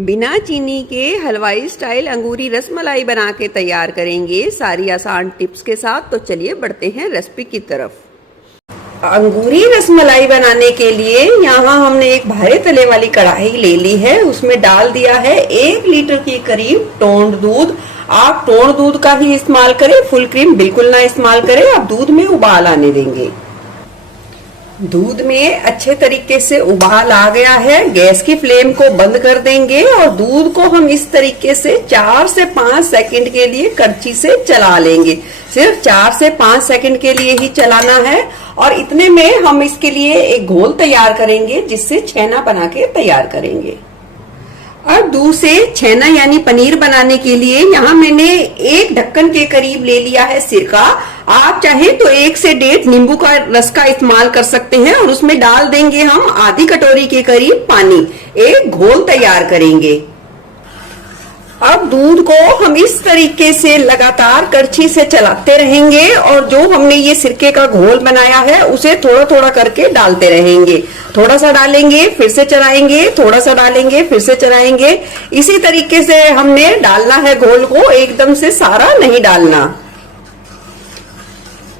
बिना चीनी के हलवाई स्टाइल अंगूरी रसमलाई बना के तैयार करेंगे सारी आसान टिप्स के साथ। तो चलिए बढ़ते हैं रेसिपी की तरफ। अंगूरी रसमलाई बनाने के लिए यहाँ हमने एक भारे तले वाली कढ़ाई ले ली है। उसमें डाल दिया है 1 लीटर के करीब टोंड दूध। आप टोंड दूध का ही इस्तेमाल करें, फुल क्रीम बिल्कुल ना इस्तेमाल करें। आप दूध में उबाल आने देंगे। दूध में अच्छे तरीके से उबाल आ गया है। गैस की फ्लेम को बंद कर देंगे और दूध को हम इस तरीके से 4 से 5 सेकंड के लिए करछी से चला लेंगे। सिर्फ 4 से 5 सेकंड के लिए ही चलाना है। और इतने में हम इसके लिए एक घोल तैयार करेंगे जिससे छेना बना के तैयार करेंगे। अब दूध से छेना यानी पनीर बनाने के लिए यहाँ मैंने 1 ढक्कन के करीब ले लिया है सिरका। आप चाहे तो 1 से 1.5 नींबू का रस का इस्तेमाल कर सकते हैं। और उसमें डाल देंगे हम आधी कटोरी के करीब पानी। एक घोल तैयार करेंगे। अब दूध को हम इस तरीके से लगातार करछी से चलाते रहेंगे और जो हमने ये सिरके का घोल बनाया है उसे थोड़ा थोड़ा करके डालते रहेंगे। थोड़ा सा डालेंगे, फिर से चलाएंगे, थोड़ा सा डालेंगे, फिर से चलाएंगे। इसी तरीके से हमने डालना है घोल को, एकदम से सारा नहीं डालना।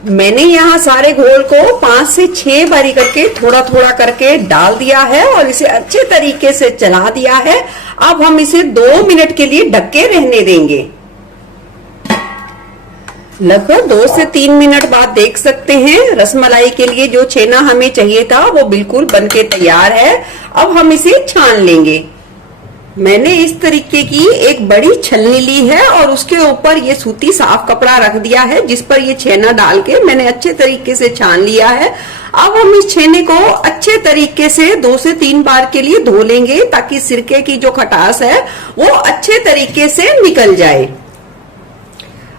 मैंने यहाँ सारे घोल को 5 से 6 बारी करके थोड़ा थोड़ा करके डाल दिया है और इसे अच्छे तरीके से चला दिया है। अब हम इसे 2 मिनट के लिए ढक के रहने देंगे। लगभग 2 से 3 मिनट बाद देख सकते हैं रसमलाई के लिए जो छेना हमें चाहिए था वो बिल्कुल बनके तैयार है। अब हम इसे छान लेंगे। मैंने इस तरीके की एक बड़ी छलनी ली है और उसके ऊपर ये सूती साफ कपड़ा रख दिया है जिस पर ये छेना डाल के मैंने अच्छे तरीके से छान लिया है। अब हम इस छेने को अच्छे तरीके से 2 से 3 बार के लिए धो लेंगे ताकि सिरके की जो खटास है वो अच्छे तरीके से निकल जाए।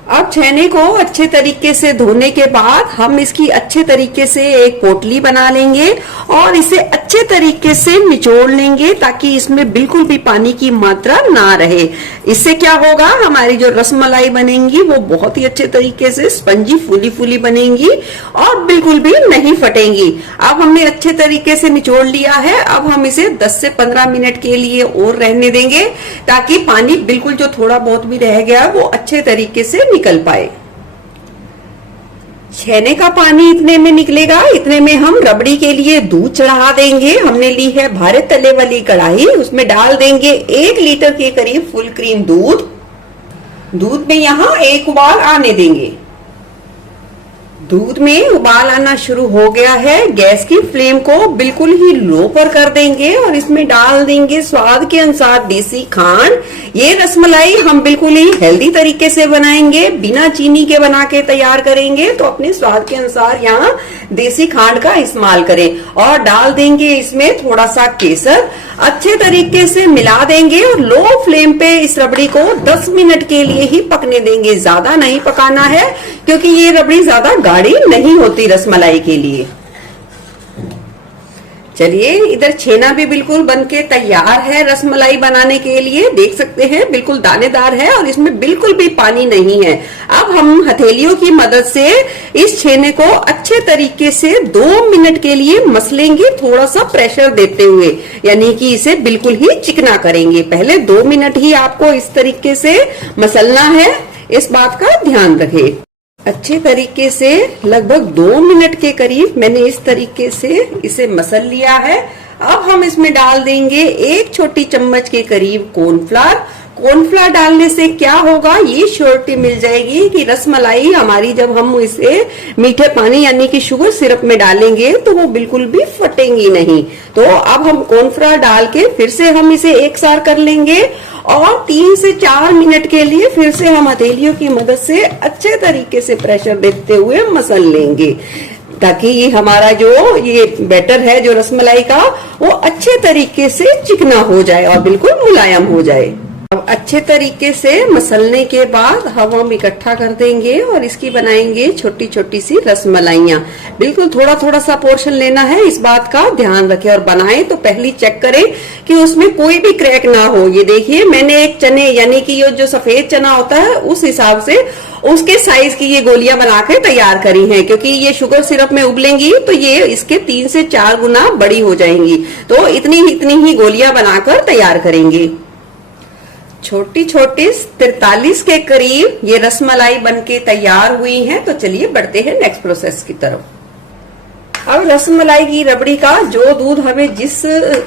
अब छेने को अच्छे तरीके से धोने के बाद हम इसकी अच्छे तरीके से एक पोटली बना लेंगे और इसे अच्छे तरीके से निचोड़ लेंगे ताकि इसमें बिल्कुल भी पानी की मात्रा ना रहे। इससे क्या होगा, हमारी जो रसमलाई बनेंगी वो बहुत ही अच्छे तरीके से स्पंजी फूली फूली बनेंगी और बिल्कुल भी नहीं फटेंगी। अब हमने अच्छे तरीके से निचोड़ लिया है। अब हम इसे 10 से 15 मिनट के लिए और रहने देंगे ताकि पानी बिल्कुल जो थोड़ा बहुत भी रह गया वो अच्छे तरीके से निकल पाए। छेने का पानी इतने में निकलेगा, इतने में हम रबड़ी के लिए दूध चढ़ा देंगे। हमने ली है भारे तले वाली कढ़ाई, उसमें डाल देंगे 1 लीटर के करीब फुल क्रीम दूध। दूध में यहाँ एक उबाल आने देंगे। दूध में उबाल आना शुरू हो गया है। गैस की फ्लेम को बिल्कुल ही लो पर कर देंगे और इसमें डाल देंगे स्वाद के अनुसार देसी खांड। ये रसमलाई हम बिल्कुल ही हेल्दी तरीके से बनाएंगे, बिना चीनी के बना के तैयार करेंगे। तो अपने स्वाद के अनुसार यहाँ देसी खांड का इस्तेमाल करें और डाल देंगे इसमें थोड़ा सा केसर। अच्छे तरीके से मिला देंगे और लो फ्लेम पे इस रबड़ी को 10 मिनट के लिए ही पकने देंगे। ज्यादा नहीं पकाना है क्योंकि ये रबड़ी ज्यादा गाढ़ी नहीं होती रसमलाई के लिए। चलिए, इधर छेना भी बिल्कुल बनके तैयार है रसमलाई बनाने के लिए। देख सकते हैं बिल्कुल दानेदार है और इसमें बिल्कुल भी पानी नहीं है। अब हम हथेलियों की मदद से इस छेने को अच्छे तरीके से 2 मिनट के लिए मसलेंगे, थोड़ा सा प्रेशर देते हुए, यानी कि इसे बिल्कुल ही चिकना करेंगे। पहले 2 मिनट ही आपको इस तरीके से मसलना है, इस बात का ध्यान रखें। अच्छे तरीके से लगभग 2 मिनट के करीब मैंने इस तरीके से इसे मसल लिया है। अब हम इसमें डाल देंगे 1 छोटी चम्मच के करीब कॉर्नफ्लावर। कॉर्नफ्लावर डालने से क्या होगा, ये श्योरिटी मिल जाएगी कि रसमलाई हमारी जब हम इसे मीठे पानी यानी कि शुगर सिरप में डालेंगे तो वो बिल्कुल भी फटेंगी नहीं। तो अब हम कॉर्नफ्लावर डाल के फिर से हम इसे एक सार कर लेंगे और 3 से 4 मिनट के लिए फिर से हम हथेलियों की मदद से अच्छे तरीके से प्रेशर देते हुए मसल लेंगे ताकि ये हमारा जो ये बैटर है जो रसमलाई का वो अच्छे तरीके से चिकना हो जाए और बिल्कुल मुलायम हो जाए। अब अच्छे तरीके से मसलने के बाद हम इकट्ठा कर देंगे और इसकी बनाएंगे छोटी छोटी सी रसमलाइयां। बिल्कुल थोड़ा थोड़ा सा पोर्शन लेना है, इस बात का ध्यान रखें। और बनाएं तो पहले चेक करें कि उसमें कोई भी क्रैक ना हो। ये देखिए, मैंने एक चने यानी कि ये जो सफेद चना होता है उस हिसाब से उसके साइज की ये गोलियां बनाकर तैयार करी हैं, क्योंकि ये शुगर सिरप में उबलेंगी तो ये इसके 3 से 4 गुना बड़ी हो जाएंगी। तो इतनी ही गोलियां बनाकर तैयार करेंगे। छोटी छोटी 43 के करीब ये रसमलाई बनके तैयार हुई है। तो चलिए बढ़ते हैं नेक्स्ट प्रोसेस की तरफ। अब रसमलाई की रबड़ी का जो दूध हमें जिस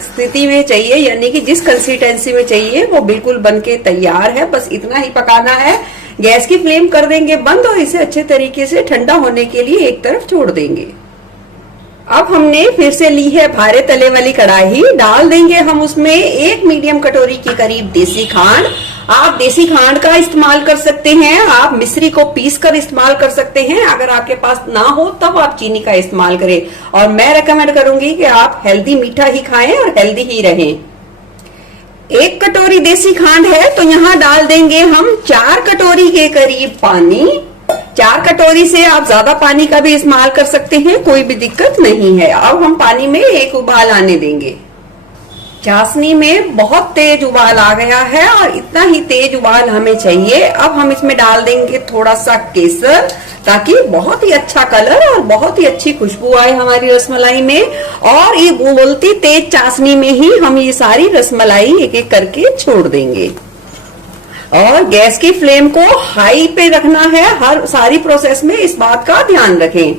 स्थिति में चाहिए, यानी कि जिस कंसिस्टेंसी में चाहिए, वो बिल्कुल बनके तैयार है। बस इतना ही पकाना है। गैस की फ्लेम कर देंगे बंद और इसे अच्छे तरीके से ठंडा होने के लिए एक तरफ छोड़ देंगे। अब हमने फिर से ली है भारे तले वाली कढ़ाई। डाल देंगे हम उसमें 1 मीडियम कटोरी के करीब देसी खांड। आप देसी खांड का इस्तेमाल कर सकते हैं, आप मिश्री को पीस कर इस्तेमाल कर सकते हैं। अगर आपके पास ना हो तब आप चीनी का इस्तेमाल करें। और मैं रेकमेंड करूंगी कि आप हेल्दी मीठा ही खाएं और हेल्दी ही रहें। 1 कटोरी देसी खांड है तो यहाँ डाल देंगे हम 4 कटोरी के करीब पानी। 4 कटोरी से आप ज्यादा पानी का भी इस्तेमाल कर सकते हैं, कोई भी दिक्कत नहीं है। अब हम पानी में एक उबाल आने देंगे। चाशनी में बहुत तेज उबाल आ गया है और इतना ही तेज उबाल हमें चाहिए। अब हम इसमें डाल देंगे थोड़ा सा केसर, ताकि बहुत ही अच्छा कलर और बहुत ही अच्छी खुशबू आए हमारी रसमलाई में। और ये उबलती तेज चाशनी में ही हम ये सारी रसमलाई एक एक करके छोड़ देंगे। और गैस की फ्लेम को हाई पे रखना है। हर सारी प्रोसेस में इस बात का ध्यान रखें।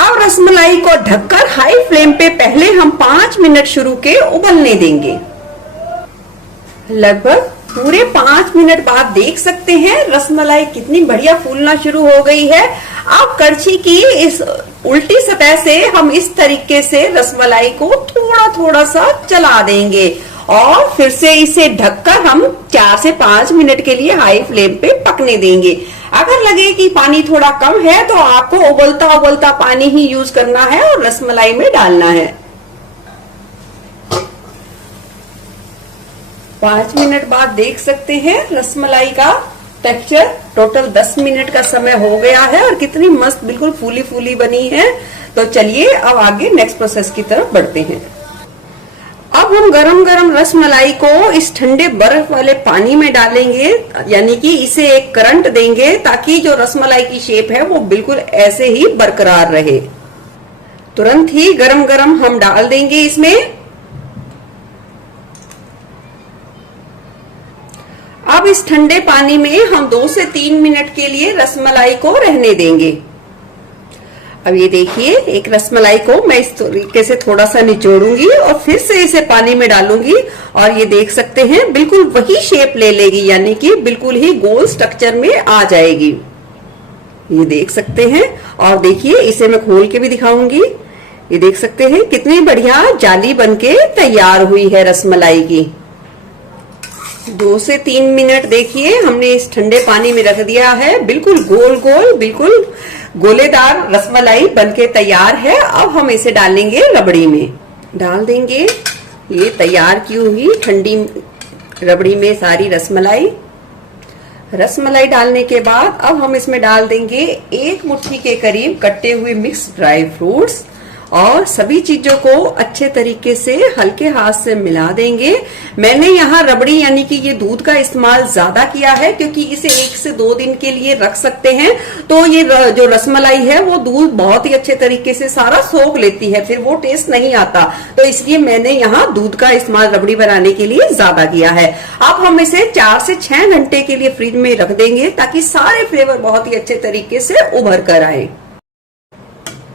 अब रसमलाई को ढककर हाई फ्लेम पे पहले हम 5 मिनट शुरू के उबलने देंगे। लगभग पूरे 5 मिनट बाद देख सकते हैं रसमलाई कितनी बढ़िया फूलना शुरू हो गई है। अब कड़छी की इस उल्टी सतह से हम इस तरीके से रसमलाई को थोड़ा थोड़ा सा चला देंगे और फिर से इसे ढककर हम 4 से 5 मिनट के लिए हाई फ्लेम पे पकने देंगे। अगर लगे कि पानी थोड़ा कम है तो आपको उबलता उबलता पानी ही यूज करना है और रसमलाई में डालना है। 5 मिनट बाद देख सकते हैं रसमलाई का टेक्सचर। टोटल 10 मिनट का समय हो गया है और कितनी मस्त बिल्कुल फूली फूली बनी है। तो चलिए अब आगे नेक्स्ट प्रोसेस की तरफ बढ़ते हैं। अब हम गरम गरम रसमलाई को इस ठंडे बर्फ वाले पानी में डालेंगे, यानी कि इसे एक करंट देंगे ताकि जो रसमलाई की शेप है वो बिल्कुल ऐसे ही बरकरार रहे। तुरंत ही गरम गरम हम डाल देंगे इसमें। अब इस ठंडे पानी में हम 2 से 3 मिनट के लिए रसमलाई को रहने देंगे। अब ये देखिए, एक रसमलाई को मैं इस तरीके से थोड़ा सा निचोड़ूंगी और फिर से इसे पानी में डालूंगी और ये देख सकते हैं बिल्कुल वही शेप ले लेगी, यानी कि बिल्कुल ही गोल स्ट्रक्चर में आ जाएगी। ये देख सकते हैं। और देखिए इसे मैं खोल के भी दिखाऊंगी। ये देख सकते हैं कितनी बढ़िया जाली बनके तैयार हुई है रसमलाई की। 2 से 3 मिनट देखिए हमने इस ठंडे पानी में रख दिया है। बिल्कुल गोल गोल, बिल्कुल गोलेदार रसमलाई बनके तैयार है। अब हम इसे डालेंगे रबड़ी में। डाल देंगे ये तैयार की हुई ठंडी रबड़ी में सारी रसमलाई। रसमलाई डालने के बाद अब हम इसमें डाल देंगे 1 मुट्ठी के करीब कटे हुए मिक्स ड्राई फ्रूट्स और सभी चीजों को अच्छे तरीके से हल्के हाथ से मिला देंगे। मैंने यहाँ रबड़ी यानी कि ये दूध का इस्तेमाल ज्यादा किया है क्योंकि इसे 1 से 2 दिन के लिए रख सकते हैं। तो ये जो रसमलाई है वो दूध बहुत ही अच्छे तरीके से सारा सोख लेती है, फिर वो टेस्ट नहीं आता। तो इसलिए मैंने यहाँ दूध का इस्तेमाल रबड़ी बनाने के लिए ज्यादा किया है। अब हम इसे 4 से 6 घंटे के लिए फ्रिज में रख देंगे ताकि सारे फ्लेवर बहुत ही अच्छे तरीके से उभर कर आए।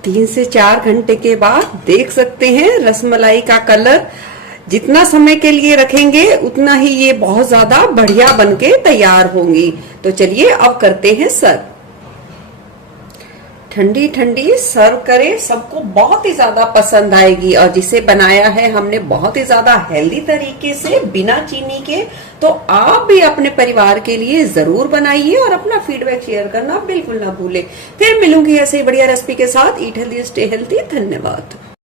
3 से 4 घंटे के बाद देख सकते हैं रसमलाई का कलर। जितना समय के लिए रखेंगे उतना ही ये बहुत ज्यादा बढ़िया बनके तैयार होंगी। तो चलिए अब करते हैं सर्व। ठंडी ठंडी सर्व करें, सबको बहुत ही ज्यादा पसंद आएगी। और जिसे बनाया है हमने बहुत ही ज्यादा हेल्दी तरीके से बिना चीनी के। तो आप भी अपने परिवार के लिए जरूर बनाइए और अपना फीडबैक शेयर करना बिल्कुल ना भूलें। फिर मिलूंगी ऐसे ही बढ़िया रेसिपी के साथ। Eat healthy stay healthy. धन्यवाद।